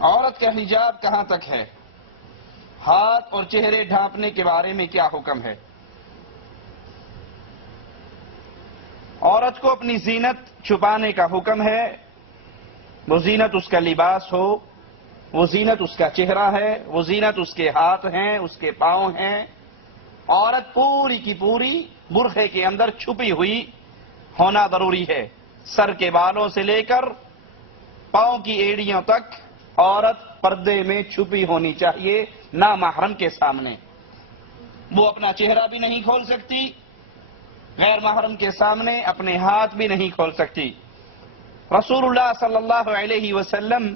عورت کا حجاب کہاں تک ہے؟ ہاتھ اور چہرے ڈھانپنے کے بارے میں کیا حکم ہے؟ عورت کو اپنی زینت چھپانے کا حکم ہے. وہ زینت اس کا لباس ہو، وہ زینت اس کا چہرہ ہے، وہ زینت اس کے ہاتھ ہیں، اس کے پاؤں ہیں. عورت پوری کی پوری برقعے کے اندر چھپی ہوئی ہونا ضروری ہے. سر کے بالوں سے لے کر پاؤں کی ایڑیوں تک عورت پردے میں چھپی ہونی چاہیے، نامحرم کے سامنے. وہ اپنا چہرہ بھی نہیں کھول سکتی، غیر محرم کے سامنے اپنے ہاتھ بھی نہیں کھول سکتی. رسول اللہ صلی اللہ علیہ وسلم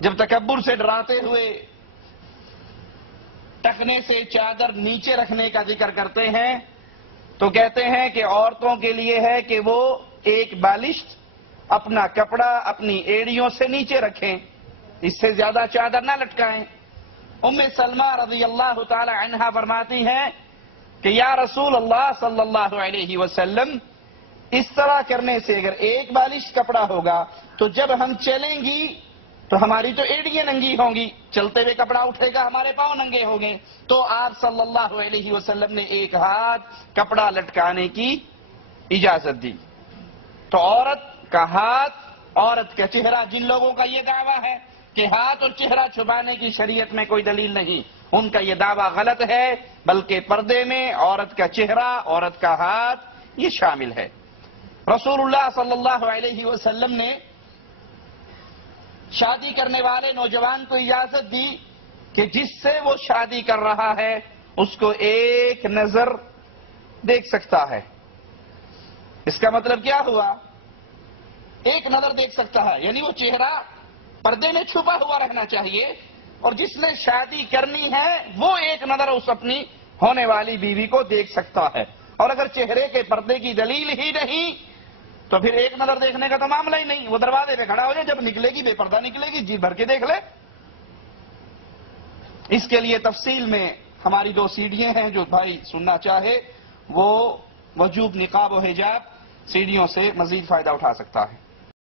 جب تکبر سے ڈراتے ہوئے ٹخنے سے چادر نیچے رکھنے کا ذکر کرتے ہیں تو کہتے ہیں کہ عورتوں کے لیے ہے کہ وہ ایک بالشت اپنا کپڑا اپنی ایڑیوں سے نیچے رکھیں، اس سے زیادہ چادر نہ لٹکائیں. ام سلمہ رضی اللہ تعالی عنہا فرماتی ہیں کہ یا رسول اللہ صلی اللہ علیہ وسلم، اس طرح کرنے سے اگر ایک بالش کپڑا ہوگا تو جب ہم چلیں گی تو ہماری تو ایڑیاں ننگی ہوں گی، چلتے ہوئے کپڑا اٹھے گا ہمارے پاؤں ننگے ہوں گے. تو آپ صلی اللہ علیہ وسلم نے ایک ہاتھ کپڑا لٹکانے کی اجازت دی. تو عورت کا ہاتھ، عورت کا چہرہ، جن لوگوں کا یہ دعویٰ ہے کہ ہاتھ اور چہرہ چھپانے کی شریعت میں کوئی دلیل نہیں، ان کا یہ دعویٰ غلط ہے، بلکہ پردے میں عورت کا چہرہ، عورت کا ہاتھ یہ شامل ہے. رسول اللہ صلی اللہ علیہ وسلم نے شادی کرنے والے نوجوان کو اجازت دی کہ جس سے وہ شادی کر رہا ہے اس کو ایک نظر دیکھ سکتا ہے. اس کا مطلب کیا ہوا؟ ایک نظر دیکھ سکتا ہے، یعنی وہ چہرہ پردے میں چھپا ہوا رہنا چاہیے، اور جس نے شادی کرنی ہے وہ ایک نظر اس اپنی ہونے والی بیوی کو دیکھ سکتا ہے. اور اگر چہرے کے پردے کی دلیل ہی نہیں تو پھر ایک نظر دیکھنے کا تو معاملہ ہی نہیں. وہ دروازے پہ کھڑا ہو جائے، جب نکلے گی بے پردہ نکلے گی، جی بھر کے دیکھ لے. اس کے لیے تفصیل میں ہماری 2 سیڑھیاں ہیں، جو بھائی سننا چاہے وہ وجوب نقاب و حجاب سیڑھیوں سے مزید فائدہ اٹھا سکتا ہے.